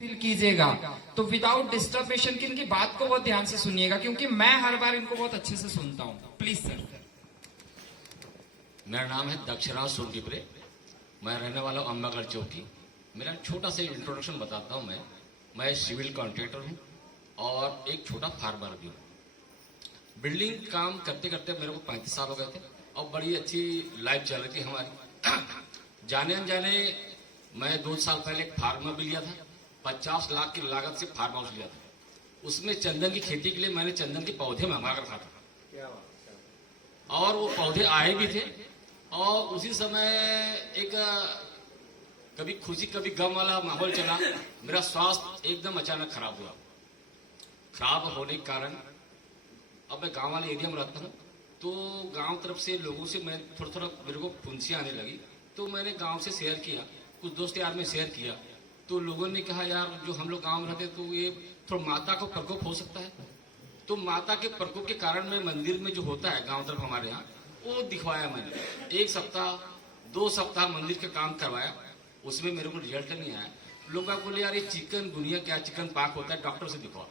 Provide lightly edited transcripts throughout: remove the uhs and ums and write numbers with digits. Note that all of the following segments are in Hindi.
फील कीजिएगा तो विदाउट डिस्टर्बेशन की इनकी बात को बहुत ध्यान से सुनिएगा, क्योंकि मैं हर बार इनको बहुत अच्छे से सुनता हूँ। Please sir. मेरा नाम है दक्षराज सोनटिपरे। मैं रहने वाला हूँ अम्बागढ़ चौकी। मेरा छोटा सा इंट्रोडक्शन बताता हूँ। मैं सिविल कॉन्ट्रैक्टर हूँ और एक छोटा फार्मर भी हूँ। बिल्डिंग काम करते करते मेरे को 35 साल हो गए थे और बड़ी अच्छी लाइफ चल रही थी हमारी। जाने अनजाने मैं 2 साल पहले एक फार्म भी लिया था। 50 लाख की लागत से फार्म हाउस लिया था। उसमें चंदन की खेती के लिए मैंने चंदन के पौधे मंगा कर रखा था और वो पौधे आए भी थे। और उसी समय एक कभी खुशी कभी गम वाला माहौल चला। मेरा स्वास्थ्य एकदम अचानक खराब हुआ। खराब होने के कारण अब मैं गांव वाले एरिया में रहता हूँ, तो गांव तरफ से लोगों से मैं थोड़ा थोड़ा मेरे को फुंसियाँ आने लगी। तो मैंने गांव से शेयर किया, कुछ दोस्त यार में शेयर किया, तो लोगों ने कहा यार जो हम लोग गांव में रहते तो ये थोड़ा माता को प्रकोप हो सकता है। तो माता के प्रकोप के कारण में मंदिर में जो होता है गांव तरफ हमारे यहाँ, वो दिखवाया मैंने। 1 सप्ताह 2 सप्ताह मंदिर का काम करवाया, उसमें मेरे को रिजल्ट नहीं आया। लोग बोले यार ये चिकन गुनिया क्या चिकन पाक होता है, डॉक्टर से दिखवाओ।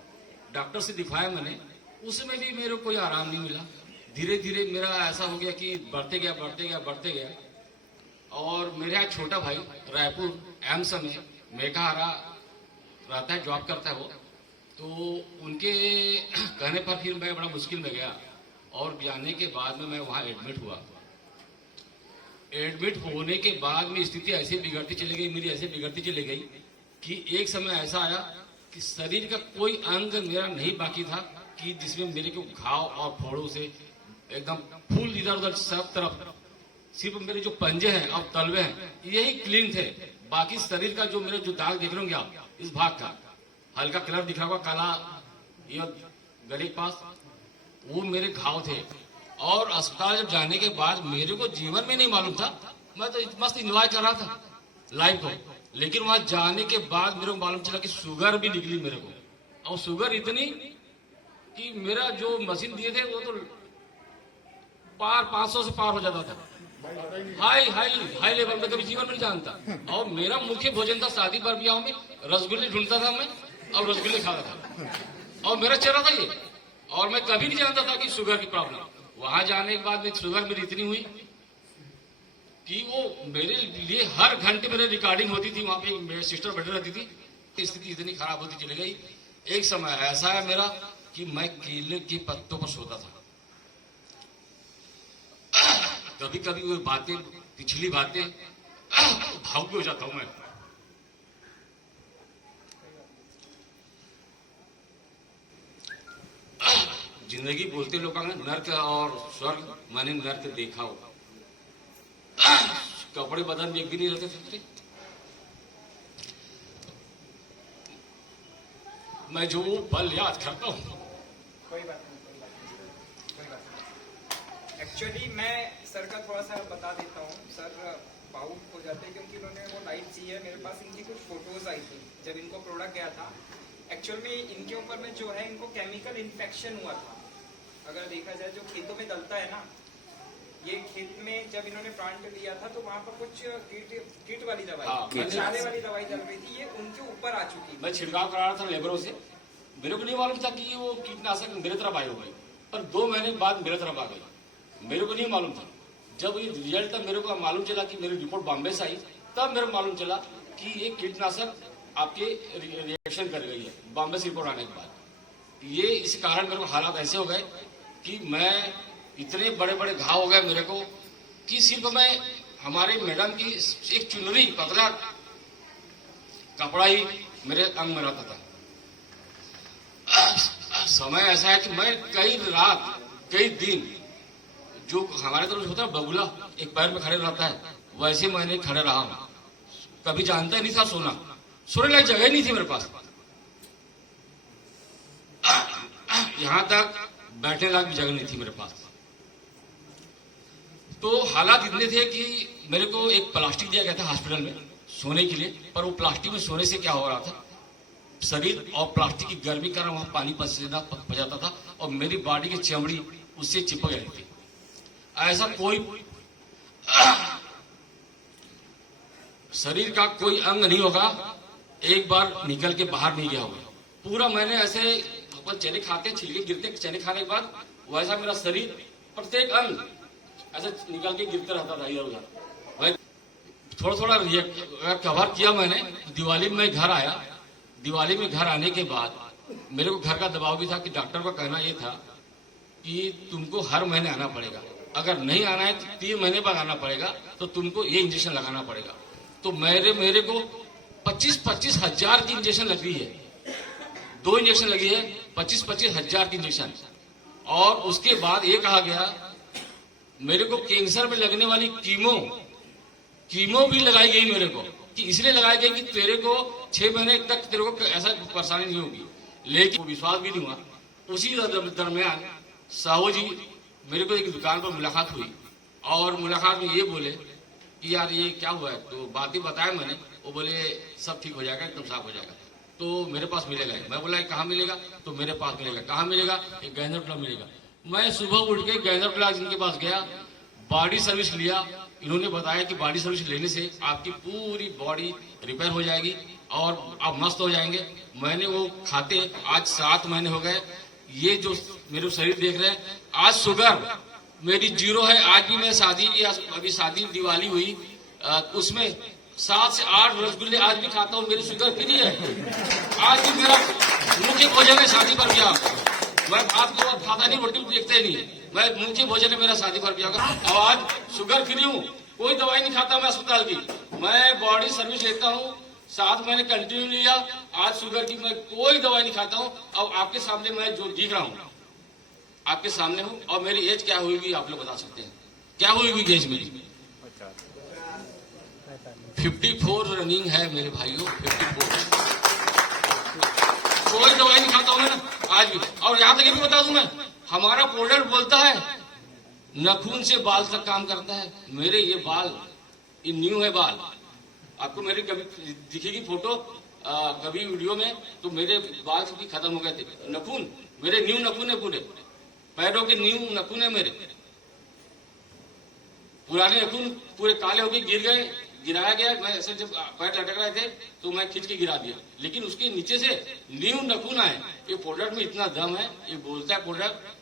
डॉक्टर से दिखवाया मैंने, उसमें भी मेरे को कोई आराम नहीं मिला। धीरे धीरे मेरा ऐसा हो गया कि बढ़ते गया। और मेरे यहाँ छोटा भाई रायपुर एम्स में मेघाहारा रहता है, जॉब करता है वो। तो उनके कहने पर फिर मैं बड़ा मुश्किल में गया और जाने के बाद में मैं वहाँ एडमिट हुआ। एडमिट होने के बाद में स्थिति ऐसे बिगड़ती चली गई, मेरी ऐसे बिगड़ती चली गई कि एक समय ऐसा आया कि शरीर का कोई अंग मेरा नहीं बाकी था कि जिसमें मेरे को घाव और फोड़ों से एकदम फूल इधर उधर सब तरफ। सिर्फ मेरे जो पंजे हैं और तलवे हैं यही क्लीन थे। बाकी शरीर का जो मेरे जो दाग देख रहे होंगे आप, इस भाग का हल्का कलर दिख रहा होगा काला, ये गले के पास, वो मेरे घाव थे। और अस्पताल जब जाने के बाद मेरे को जीवन में नहीं मालूम था, मैं तो मस्त इंजॉय कर रहा था लाइफ को। लेकिन वहां जाने के बाद मेरे को मालूम चला कि शुगर भी निकली मेरे को, और शुगर इतनी कि मेरा जो मशीन दिए थे वो तो पार 500 से पार हो जाता था। हाई लेवल में कभी जीवन में नहीं जानता। और मेरा मुख्य भोजन था शादी पर ब्याह में रसगुल्ले ढूंढता था मैं और रसगुल्ले खाता था और मेरा चेहरा था ये। और मैं कभी नहीं जानता था कि शुगर की प्रॉब्लम। वहां जाने के बाद में शुगर मेरी इतनी हुई कि वो मेरे लिए हर घंटे मेरी रिकॉर्डिंग होती थी। वहां पे मेरी सिस्टर बैठी रहती थी। स्थिति इतनी खराब होती चली गई। एक समय ऐसा है मेरा कि मैं केले के पत्तों पर सोता था। कभी कभी वो बातें, पिछली बातें भावुक हो जाता हूं मैं। जिंदगी बोलते लोग नर्क और स्वर्ग, मैंने नर्क देखा हो। कपड़े बदन में एक भी नहीं रहते थे। मैं जो पल याद करता हूं। कोई बात नहीं। एक्चुअली मैं सर का थोड़ा सा बता देता हूँ। सर भावुक हो जाते हैं क्योंकि उन्होंने वो लाइव ची है। मेरे पास इनकी कुछ फोटोज आई थी जब इनको प्रोडक्ट गया था। एक्चुअल में इनके ऊपर में जो है इनको केमिकल इन्फेक्शन हुआ था। अगर देखा जाए जो खेतों में डलता है ना, ये खेत में जब इन्होंने प्लांट लिया था तो वहाँ पर कुछ कीट वाली दवाई, छाले वाली दवाई चल रही थी, ये उनके ऊपर आ चुकी। मैं छिड़काव करा रहा था लेबरों से। मेरे को नहीं मालूम था कि वो कीटनाशक मेरे तरफ आई हो गई, पर 2 महीने बाद मेरे तरफ आ गई। मेरे को नहीं मालूम था। जब ये रिजल्ट तब मेरे को मालूम चला कि मेरी रिपोर्ट बॉम्बे से आई, तब मेरे को मालूम चला कि ये कीटनाशक आपके रिएक्शन कर गई है बॉम्बे से रिपोर्ट आने के बाद। ये इस कारण मेरे को हालात ऐसे हो गए कि मैं इतने बड़े बड़े घाव हो गए मेरे को कि सिर्फ मैं हमारे मैडम की एक चुनरी पतला कपड़ा ही मेरे अंग में रहता था। समय ऐसा है कि मैं कई रात कई दिन, जो हमारे तरफ होता है बगुला एक पैर में खड़े रहता है, वैसे मैंने खड़े रहा हूं। कभी जानता ही नहीं था सोने लायक जगह नहीं थी मेरे पास। यहां तक बैठने लायक भी जगह नहीं थी मेरे पास। तो हालात इतने थे कि मेरे को एक प्लास्टिक दिया गया था हॉस्पिटल में सोने के लिए, पर वो प्लास्टिक में सोने से क्या हो रहा था, शरीर और प्लास्टिक की गर्मी कारण वहां पानी पसीना जाता था और मेरी बॉडी की चमड़ी उससे चिपक रही थी। ऐसा कोई शरीर का कोई अंग नहीं होगा एक बार निकल के बाहर नहीं गया हुआ। पूरा मैंने ऐसे अपन चने खाते छिलके गिरते, चने खाने के बाद वैसा मेरा शरीर प्रत्येक अंग ऐसे निकल के गिरते रहता था इधर उधर। थोड़ा थोड़ा कवर किया मैंने। दिवाली में मैं घर आया। दिवाली में घर आने के बाद मेरे को घर का दबाव भी था कि डॉक्टर का कहना ये था कि तुमको हर महीने आना पड़ेगा, अगर नहीं आना है तो 3 महीने बाद आना पड़ेगा, तो तुमको ये इंजेक्शन लगाना पड़ेगा। तो मेरे को 25-25 हजार की इंजेक्शन लगी है। 2 इंजेक्शन लगी है, 25-25 हजार की इंजेक्शन। और उसके बाद ये कहा गया मेरे को कैंसर में लगने वाली कीमो भी लगाई गई मेरे को, कि इसलिए लगाई गई कि तेरे को 6 महीने तक तेरे को ऐसा परेशानी नहीं होगी। लेकिन विश्वास भी नहीं हुआ। उसी दरमियान साहू जी मेरे को एक दुकान पर मुलाकात हुई और मुलाकात में ये बोले कि यार ये क्या हुआ है। तो बातें बताया मैंने। वो बोले सब ठीक हो जाएगा, एकदम साफ हो जाएगा, तो मेरे पास मिलेगा। मैं बोला कहाँ मिलेगा? तो मेरे पास मिलेगा। कहाँ मिलेगा? एक गैंजर क्लब मिलेगा। मैं सुबह उठ के गैंजर क्लब जिनके पास गया, बॉडी सर्विस लिया। इन्होंने बताया कि बॉडी सर्विस लेने से आपकी पूरी बॉडी रिपेयर हो जाएगी और आप मस्त हो जाएंगे। मैंने वो खाते आज 7 महीने हो गए। ये जो मेरे शरीर देख रहे हैं, आज शुगर मेरी 0 है। आज भी मैं शादी की, अभी शादी दिवाली हुई, उसमें 7 से 8 रसगुल्ले आज भी खाता हूँ। मेरी शुगर फ्री है। आज भी मेरा मुख्य भोजन है शादी पर भी। मैं आपको खाता नहीं, रोटी देखते नहीं। मैं मुख्य भोजन है मेरा शादी पर भी होगा। और आज शुगर फ्री हूँ, कोई दवाई नहीं खाता मैं अस्पताल की। मैं बॉडी सर्विस लेता हूँ, 7 महीने कंटिन्यू लिया। आज शुगर की मैं कोई दवाई नहीं खाता हूँ। और आपके सामने मैं जो दिख रहा हूँ, आपके सामने हूँ। और मेरी एज क्या हुई आप लोग बता सकते हैं? क्या हुई एज मेरी? 54 रनिंग है मेरे भाइयों, 54। कोई दवाई नहीं खाता हूँ मैं आज भी। और यहाँ तक ये भी बता दूं मैं, हमारा प्रोडक्ट बोलता है नाखून से बाल तक काम करता है। मेरे ये बाल, ये न्यू है बाल। आपको मेरी कभी दिखेगी फोटो कभी वीडियो में, तो मेरे बाल भी खत्म हो गए थे। नाखून मेरे न्यू नाखून है, पूरे पैरों के न्यू नाखून है मेरे। पुराने नाखून पूरे काले होके गिर गए, गिराया गया। मैं ऐसे जब पैर लटक रहे थे तो मैं खींच के गिरा दिया, लेकिन उसके नीचे से न्यू नाखून आए। ये प्रोडक्ट में इतना दम है। ये बोलता है प्रोडक्ट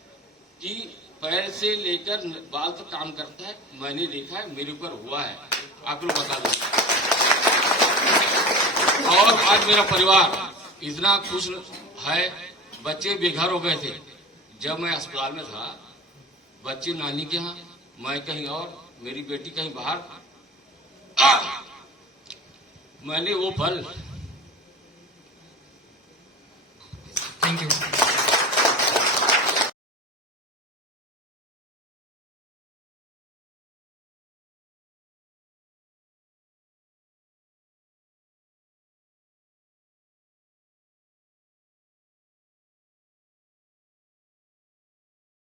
कि पैर से लेकर बाल तक काम करता है। मैंने देखा है, मेरे ऊपर हुआ है, आप लोग बता दो। और आज मेरा परिवार इतना खुश है। बच्चे बेघर हो गए थे जब मैं अस्पताल में था। बच्चे नानी के यहाँ, मैं कहीं और, मेरी बेटी कहीं बाहर। मैंने वो पल थैंक यू।